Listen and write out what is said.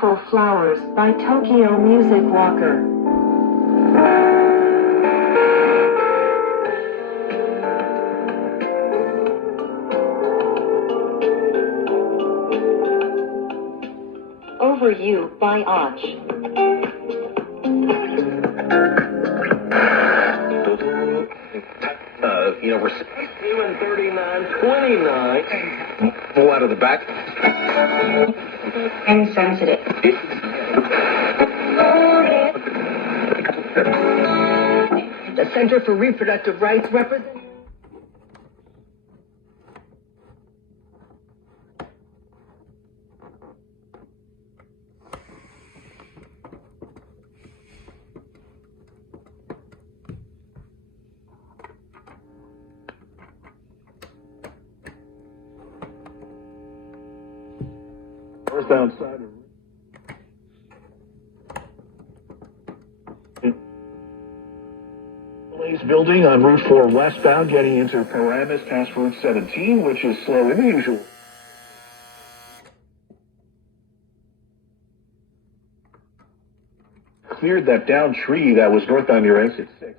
Beautiful Flowers by Tokyo Music Walker. Over You by Och. We're 39, 29. Pull out of the back. Insensitive. The Center for Reproductive Rights represents. Outside building on Route 4 westbound, getting into Paramus past Route 17, which is slower than usual. Cleared that downed tree that was northbound your exit 6.